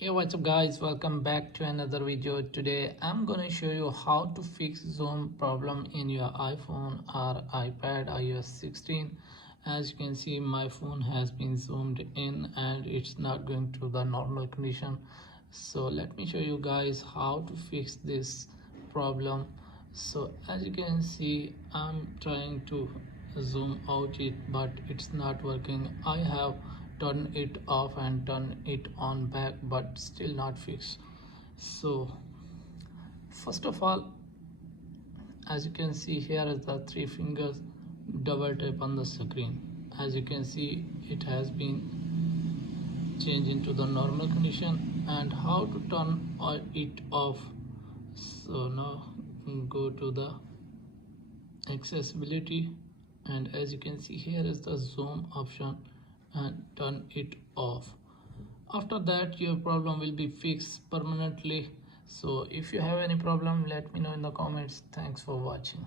Hey, what's up guys, welcome back to another video. Today I'm gonna show you how to fix zoom problem in your iPhone or iPad iOS 16. As you can see, my phone has been zoomed in and it's not going to the normal condition. So let me show you guys how to fix this problem. So as you can see, I'm trying to zoom out it, but it's not working. I have turned it off and turn it on back, but still not fixed. So first of all, as you can see, here is the three fingers. Double tap on the screen. As you can see, it has been changed into the normal condition. And how to turn it off? So now go to the accessibility, and as you can see, here is the zoom option, and turn it off. After that, your problem will be fixed permanently. So if you have any problem, let me know in the comments. Thanks for watching.